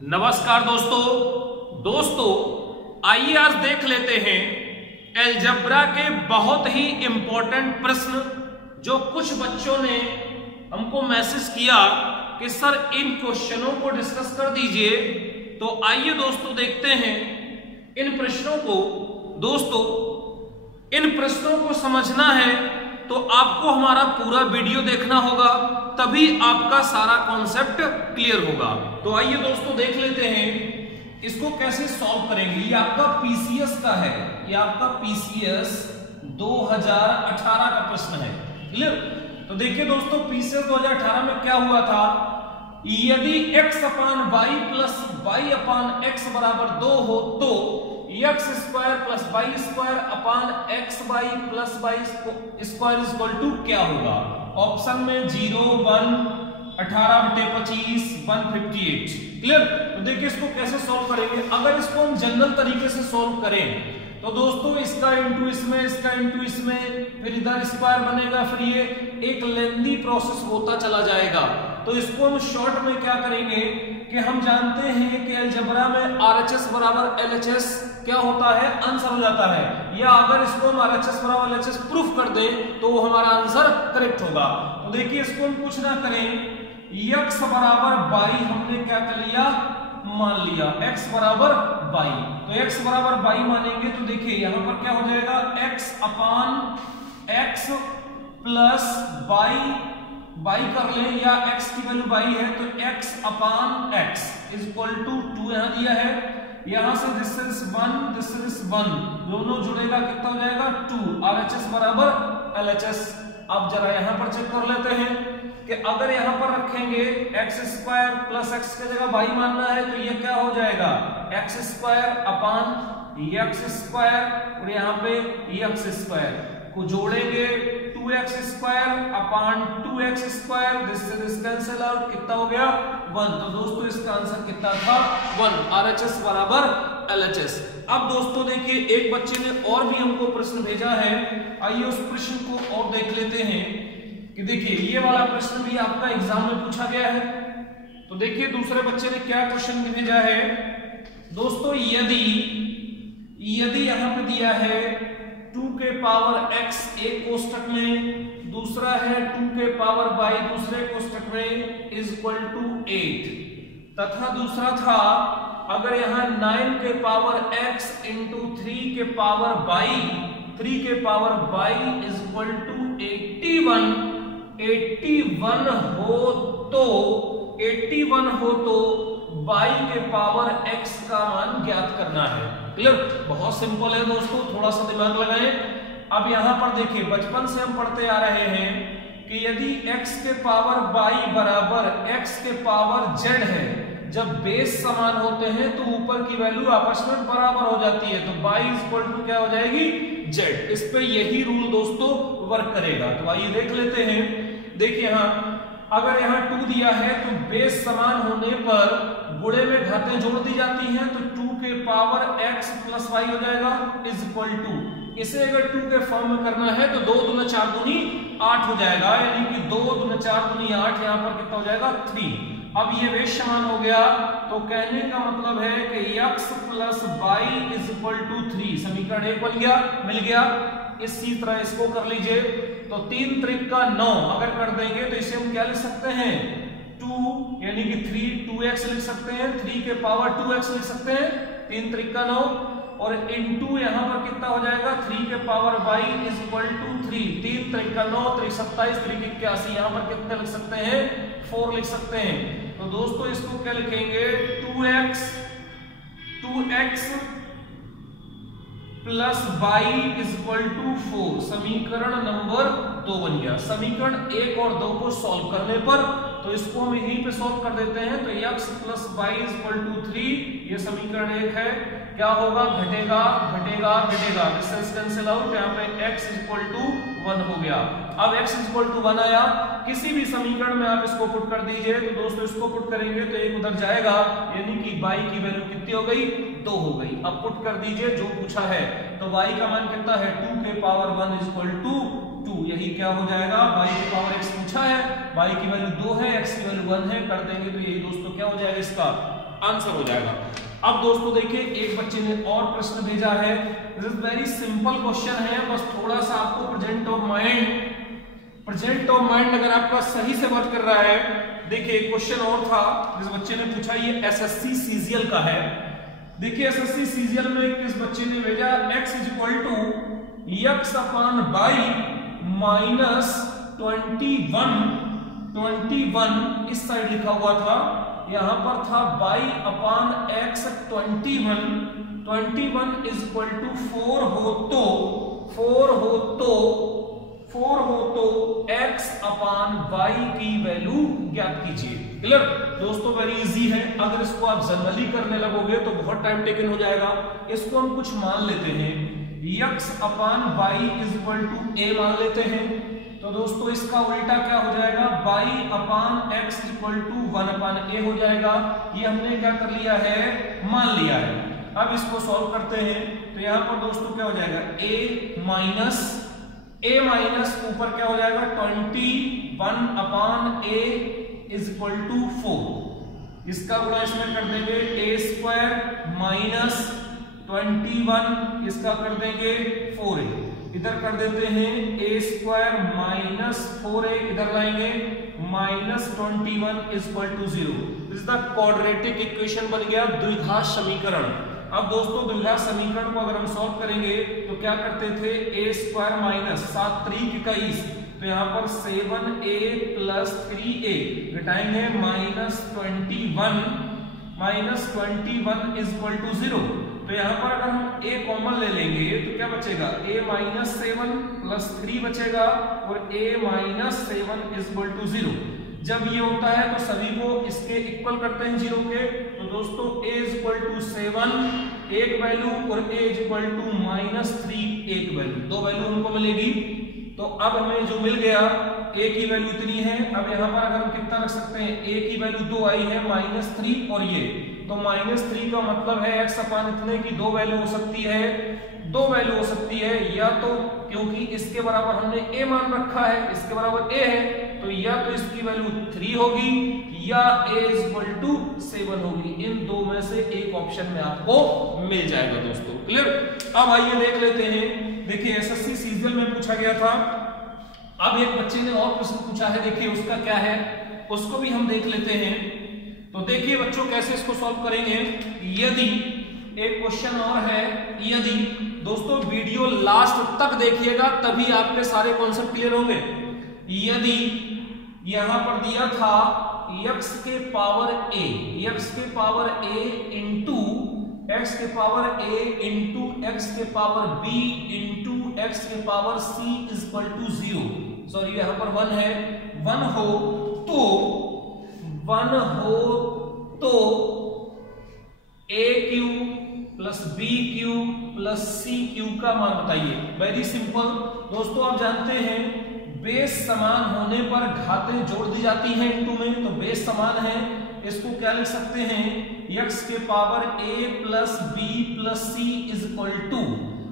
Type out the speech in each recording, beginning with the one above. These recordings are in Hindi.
नमस्कार दोस्तों आइए आज देख लेते हैं अलजेब्रा के बहुत ही इंपॉर्टेंट प्रश्न जो कुछ बच्चों ने हमको मैसेज किया कि सर इन क्वेश्चनों को डिस्कस कर दीजिए। तो आइए दोस्तों देखते हैं इन प्रश्नों को। दोस्तों इन प्रश्नों को समझना है तो आपको हमारा पूरा वीडियो देखना होगा, तभी आपका सारा कॉन्सेप्ट क्लियर होगा। तो आइए दोस्तों देख लेते हैं इसको कैसे सॉल्व करेंगे। ये आपका पीसीएस का है, ये आपका पीसीएस 2018 का प्रश्न है। क्लियर? तो देखिए दोस्तों पीसीएस 2018 में क्या हुआ था, यदि x upon y plus y upon x बराबर 2 हो तो x square plus y square upon x y plus y square equal to क्या होगा। ऑप्शन में 0, 1, 18/25, 158। क्लियर? तो देखिए इसको कैसे सॉल्व करेंगे। अगर इसको हम जनरल तरीके से सॉल्व करें तो दोस्तों इसका इंटू इसमें, इसका इंटू इसमें, फिर इधर स्क्वायर बनेगा, फिर ये एक लेंथी प्रोसेस होता चला जाएगा। तो इसको हम शॉर्ट में क्या करेंगे कि हम जानते हैं कि अलजेब्रा में आरएचएस बराबर एलएचएस क्या होता है, आंसर हो जाता है। या अगर इसको हम आरएचएस बराबर एलएचएस प्रूफ कर दें तो वो हमारा आंसर करेक्ट होगा। तो देखिए इसको हम कुछ ना करें, x बराबर y हमने क्या कर लिया, मान लिया x बराबर y। तो x बराबर y मानेंगे तो देखिए यहां पर क्या हो जाएगा, x upon x plus y कर लें, या x की वैल्यू y है तो x upon x equal to 2 यहां दिया है। यहां से दिस इज 1, दिस इज 1, दोनों जुड़ेगा कितना हो जाएगा 2। आरएचएस बराबर एलएचएस। अब जरा यहां पर चेक कर लेते हैं कि अगर यहां पर रखेंगे एक्स स्क्वायर प्लस एक्स की जगह वाई मानना है तो ये क्या हो जाएगा, x square upon x square और यहां पे एक्स स्क्वायर को जोड़ेंगे 2x square upon 2x square, this से दिस कैंसिल आउट, कितना हो गया 1। तो दोस्तों इसका आंसर कितना था 1। आरएचएस बराबर एलएचएस। अब दोस्तों देखिए एक बच्चे ने और भी हमको प्रश्न भेजा है, आइए उस प्रश्न को और देख लेते हैं कि देखिए ये वाला प्रश्न भी आपका एग्जाम में पूछा गया है। तो देखिए दूसरे बच्चे ने क्या क्वेश्चन भेजा है दोस्तों, यदि यहां पे दिया है 2 के पावर x एक कोष्टक में, दूसरा है 2 के पावर y दूसरे कोष्टक में इज इक्वल टू 8, तथा दूसरा था अगर यहां 9 के पावर x इंटू 3 के पावर y, 3 के power y is equal to 81 हो तो y के पावर x का मान ज्ञात करना है। क्लियर? बहुत सिंपल है दोस्तों, थोड़ा सा दिमाग लगाएं। अब यहां पर देखिए बचपन से हम पढ़ते आ रहे हैं कि यदि x के पावर y बराबर x के पावर z है, जब बेस समान होते हैं तो ऊपर की वैल्यू आपस में बराबर हो जाती है, तो y इक्वल टू क्या हो जाएगी z। इस पे यही रूल दोस्तों वर्क करेगा। तो आइए देख लेते हैं। देखिए अगर यहाँ 2 दिया है तो बेस समान होने पर गुणे में घातें जोड़ दी जाती हैं, तो 2 के पावर x प्लस y हो जाएगा इज इक्वल टू, इसे अगर 2 के फॉर्म में करना है तो 2 दूना 4 दूनी 8 हो जाएगा, यानी कि 2 दूना 4 दूनी 8, यहाँ पर कितना हो जाएगा 3। अब ये बेस समान हो गया तो कहने का मतलब है कि x plus y is equal to 3, समीकरण 1 बन गया, मिल गया। इसी तरह इसको कर लीजिए तो 3 त्रिका 9 अगर कर देंगे तो इसे हम क्या लिख सकते हैं 2, यानी कि 2x लिख सकते हैं, 3 के पावर 2x लिख सकते हैं, 3 त्रिका 9 और इनटू यहां पर कितना हो जाएगा 3 के power y is equal to 3, 3 त्रिका 9, 3 27, 3 81, यहां पर कितना लिख सकते हैं 4 लिख सकते हैं। तो दोस्तों इसको क्या लिखेंगे 2x plus y is equal to 4, समीकरण नंबर 2 बन गया। समीकरण 1 और 2 को सॉल्व करने पर तो इसको हम यहीं पे सॉल्व कर देते हैं, तो x plus y is equal to 3, ये समीकरण 1 है। क्या होगा, घटेगा घटेगा घटेगा, डिस्टेंस कैंसिल आउट, यहाँ पे x इज इक्वल टू 1 हो गया। अब x इज इक्वल टू 1 आया, किसी भी समीकरण में आप इसको पुट कर दीजिए, तो दोस्तों इसको पुट करेंगे तो एक उधर जाएगा, यानी कि y की वैल्यू कितनी हो गई 2 हो गई। अब पुट कर दीजिए जो पूछा है, तो y का मान कितना है 2 के पावर 1 इज इक्वल टू 2, यही क्या हो जाएगा y के पावर x पूछा है, y की वैल्यू 2 है, x की वैल्यू 1 है, कर देंगे तो यही दोस्तों क्या हो जाएगा इसका आंसर हो जाएगा। अब दोस्तों देखिए एक बच्चे ने और प्रश्न भेजा है, this is very simple question है, बस थोड़ा सा आपको प्रेजेंट ऑफ माइंड अगर आपका सही से वर्क कर रहा है। देखिए क्वेश्चन और था, जिस बच्चे ने पूछा, ये एसएससी सीजीएल का है। देखिए एसएससी सीजीएल में किस बच्चे ने भेजा, x = x/-21 इस साइड लिखा हुआ था, यहां पर था y/x 21 4 हो तो x/y की वैल्यू ज्ञात कीजिए। क्लियर दोस्तों, वेरी इजी है। अगर इसको आप जनरली करने लगोगे तो बहुत टाइम टेकन हो जाएगा। इसको हम कुछ मान लेते हैं, x/y = a मान लेते हैं। तो दोस्तों इसका उल्टा क्या हो जाएगा, y/x = 1/a हो जाएगा। ये हमने क्या कर लिया है, मान लिया है। अब इसको सॉल्व करते हैं तो यहां पर दोस्तों क्या हो जाएगा, a माइनस ऊपर क्या हो जाएगा 21/a = 4। इसका गुणा इसमें कर देंगे a² - 21, इसका कर देंगे 4a, इधर कर देते हैं a² - 4a, इधर लाएंगे -21 = 0। This is the quadratic equation बन गया, द्विघात समीकरण। अब दोस्तों द्विघात समीकरण को अगर हम सॉल्व करेंगे तो क्या करते थे, a² - 7 × 21, तो यहां पर 7a + 3a घटाएंगे -21 = 0। तो यहां पर अगर हम a कॉमन ले लेंगे तो क्या बचेगा, a - 7 + 3 बचेगा और a - 7 = 0। जब ये होता है तो सभी को इसके इक्वल करते हैं 0 के। तो दोस्तों a = 7 एक वैल्यू और a = -3 एक वैल्यू, दो वैल्यू हमको मिलेगी। तो अब हमें जो मिल गया, a की वैल्यू इतनी है। अब यहाँ पर अगर हम कितना रख सकते हैं, a की वैल्यू 2 आई है -3 और ये, तो -3 का मतलब है x/इतने की दो वैल्यू हो सकती है, या तो क्योंकि इसके बराबर हमने a मान रखा है, इसके बराबर a है, तो या तो इसकी वैल्यू 3 होगी या a = 7 होगी। इन दो में से एक ऑप्शन में आपको मिल जाएगा दोस्तों। क्लियर। अब आइए देख लेते हैं। देखिए एसएससी सीजीएल में पूछा गया था। अब एक बच्चे ने और प्रश्न पूछा है, देखिए उसका क्या है, उसको भी हम देख लेते हैं। तो देखिए बच्चों कैसे इसको सॉल्व करेंगे। यदि एक क्वेश्चन और है, यदि दोस्तों वीडियो लास्ट तक देखिएगा तभी आपके सारे कॉन्सेप्ट क्लियर होंगे। यदि यहां पर दिया था x के पावर a इंटू x के पावर a इंटू x के पावर b इंटू x के पावर c = 0। सॉरी यहां पर 1 है, 1 हो तो a³ + b³ + c³ का मान बताइए। वेरी सिंपल दोस्तों, आप जानते हैं बेस समान होने पर घातें जोड़ दी जाती हैं इनटू में, तो बेस समान है, इसको क्या लिख सकते हैं, x के पावर a + b + c = 2।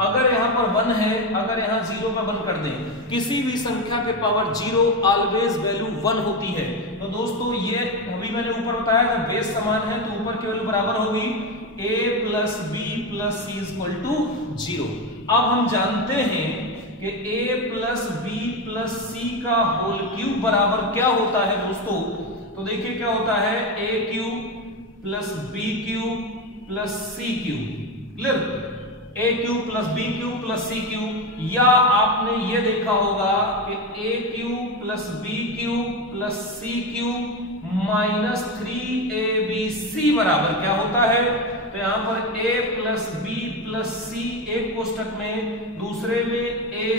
अगर यहां पर 1 है, अगर यहां 0 में बंद कर दें, किसी भी संख्या के पावर 0 ऑलवेज वैल्यू 1 होती है। तो दोस्तों ये अभी मैंने ऊपर बताया कि बेस समान है तो ऊपर की वैल्यू बराबर होगी a + b + c = 0। अब हम जानते हैं कि a + b + c का होल क्यूब बराबर क्या होता है दोस्तों। तो देखिए क्या होता है, a³ + b³ + c³। Clear, a³ + b³ + c³। या आपने ये देखा होगा कि a³ + b³ + c³ - 3abc बराबर क्या होता है। तो यहां पर a + b + c एक कोष्टक में, दूसरे में a²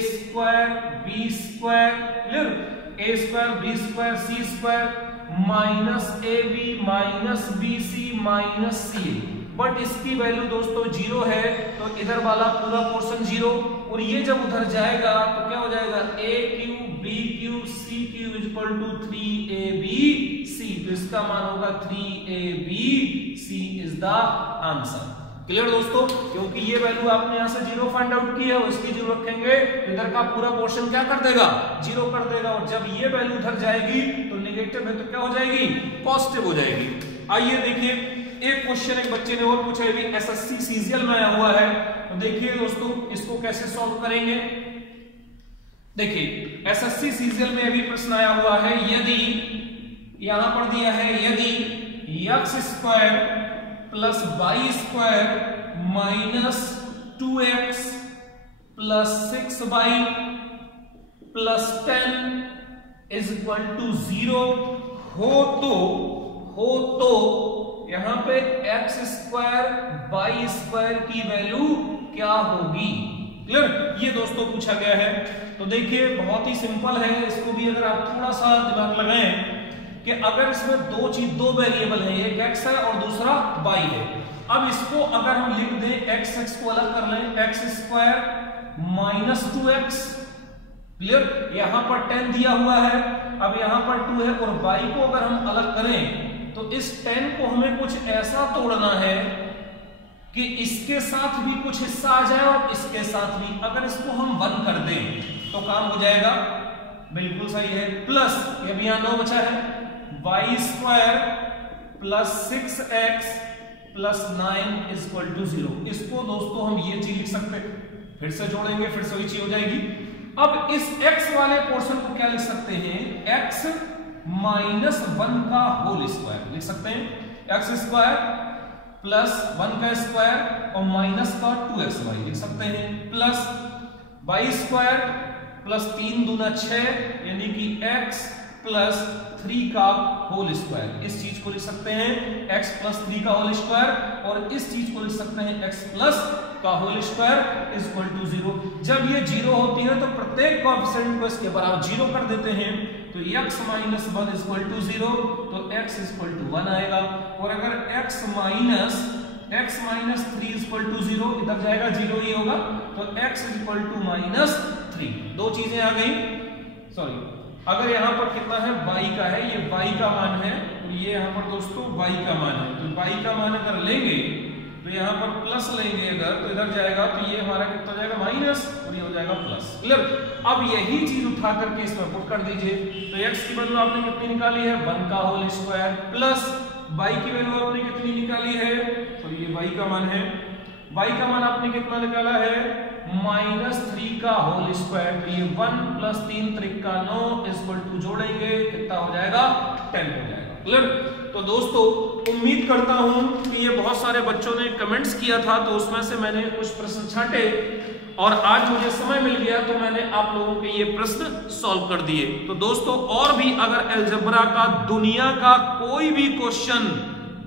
b², clear, a² b² c² -ab -bc -ca। But इसकी वैल्यू दोस्तों 0 है, तो इधर वाला पूरा पोर्शन 0, और ये जब उधर जाएगा तो क्या हो जाएगा, a³ b³ c³ = 3abc। तो इसका मान होगा 3abc is the answer. Clear दोस्तों, क्योंकि ये वैल्यू आपने यहां से 0 फाइंड आउट की है, उसकी 0 रखेंगे तो इधर का पूरा पोर्शन क्या कर देगा, 0 कर देगा, और जब ये वैल्यू उधर जाएगी तो नेगेटिव है तो क्या हो जाएगी, पॉजिटिव हो जाएगी। आइए देखिए एक क्वेश्चन एक बच्चे ने और पूछा, ये भी एसएससी सीजीएल में आया हुआ है। तो देखिए दोस्तों इसको कैसे सॉल्व करेंगे। देखिए एसएससी सीजीएल में अभी प्रश्न आया हुआ है, यदि यहां पर दिया है यदि x square plus y square minus 2x plus 6y plus 10 is equal to 0 हो तो यहां पे एक्स स्क्वायर वाई स्क्वायर की वैल्यू क्या होगी। क्लियर, ये दोस्तों पूछा गया है। तो देखिए बहुत ही सिंपल है, इसको भी अगर आप थोड़ा सा दिमाग लगाएं कि अगर इसमें दो वेरिएबल है, एक x है और दूसरा y है। अब इसको अगर हम लिख दें x को अलग कर लें, x square minus 2x। Clear, यहां पर 10 दिया हुआ है, अब यहां पर 2 है और y को अगर हम अलग करें तो इस 10 को हमें कुछ ऐसा तोड़ना है कि इसके साथ भी कुछ हिस्सा आ जाए और इसके साथ भी। अगर इसको हम 1 कर दें तो काम हो जाएगा, बिल्कुल सही है। प्लस ये भी यहां 9 बचा है, y square plus 6x plus 9 is equal to 0। इसको दोस्तों हम ये चीज लिख सकते हैं, फिर से जोड़ेंगे फिर से वही चीज हो जाएगी। अब इस x वाले पोर्शन को क्या लिख सकते हैं, x माइनस 1 का होल स्क्वायर लिख सकते हैं। x स्क्वायर प्लस 1 का स्क्वायर और माइनस का 2xy लिख सकते हैं, प्लस y स्क्वायर प्लस 3 दूना 6 यानी कि x प्लस 3 का होल स्क्वायर। इस चीज को लिख सकते हैं x प्लस 3 का होल स्क्वायर और इस चीज को लिख सकते हैं x प्लस का whole square is equal to 0। जब ये 0 होती है तो प्रत्येक कोएफिशिएंट को इसके बराबर 0 कर देते हैं, तो x minus 1 is equal to 0, तो x इज इक्वल टू 1 आएगा। और अगर x minus 3 is equal to 0, इधर जाएगा 0 ही होगा, तो x is equal to minus 3। दो चीजें आ गई, सॉरी अगर यहां पर कितना है y का है, ये y का मान है और ये यहां पर दोस्तों y का मान है। तो y का मान अगर लेंगे तो यहां पर प्लस लेंगे अगर, तो इधर जाएगा तो ये हमारा कितना हो जाएगा माइनस और ये हो जाएगा प्लस। क्लियर, अब यही चीज उठा करके इसमें पुट कर दीजिए। तो x की वैल्यू आपने कितनी निकाली है, 1 का होल स्क्वायर, प्लस y की वैल्यू आपने कितनी निकाली है, तो ये y का मान है, y का मान आपने कितना निकाला है माइनस 3 का होल स्क्वायर। तो ये 1 प्लस 3 त्रिका 9 इज इक्वल टू जोड़ेंगे कितना हो जाएगा 10 हो जाएगा। क्लियर, तो दोस्तों उम्मीद करता हूं कि ये बहुत सारे बच्चों ने कमेंट्स किया था, तो उसमें से मैंने कुछ प्रश्न छांटे और आज मुझे समय मिल गया तो मैंने आप लोगों के ये प्रश्न सॉल्व कर दिए। तो दोस्तों और भी अगर अलजेब्रा का दुनिया का कोई भी क्वेश्चन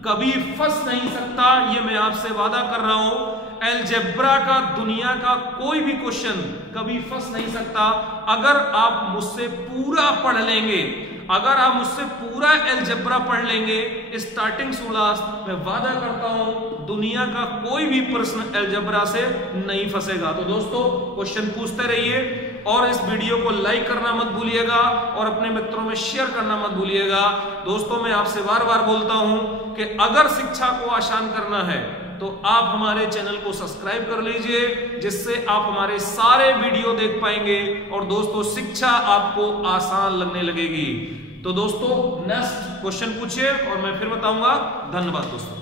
कभी फंस नहीं सकता, ये मैं आपसे वादा कर रहा हूं। अलजेब्रा का दुनिया का कोई भी क्वेश्चन कभी फंस नहीं सकता अगर आप मुझसे पूरा पढ़ लेंगे। अगर आप मुझसे पूरा अलजेब्रा पढ़ लेंगे स्टार्टिंग से लास्ट, मैं वादा करता हूं दुनिया का कोई भी प्रश्न अलजेब्रा से नहीं फंसेगा। तो दोस्तों क्वेश्चन पूछते रहिए और इस वीडियो को लाइक करना मत भूलिएगा और अपने मित्रों में शेयर करना मत भूलिएगा। दोस्तों मैं आपसे बार बार बोलता हूं कि अगर शिक्षा को आसान करना है तो आप हमारे चैनल को सब्सक्राइब कर लीजिए, जिससे आप हमारे सारे वीडियो देख पाएंगे और दोस्तों शिक्षा आपको आसान लगने लगेगी। तो दोस्तों नेक्स्ट क्वेश्चन पूछिए और मैं फिर बताऊंगा। धन्यवाद दोस्तों।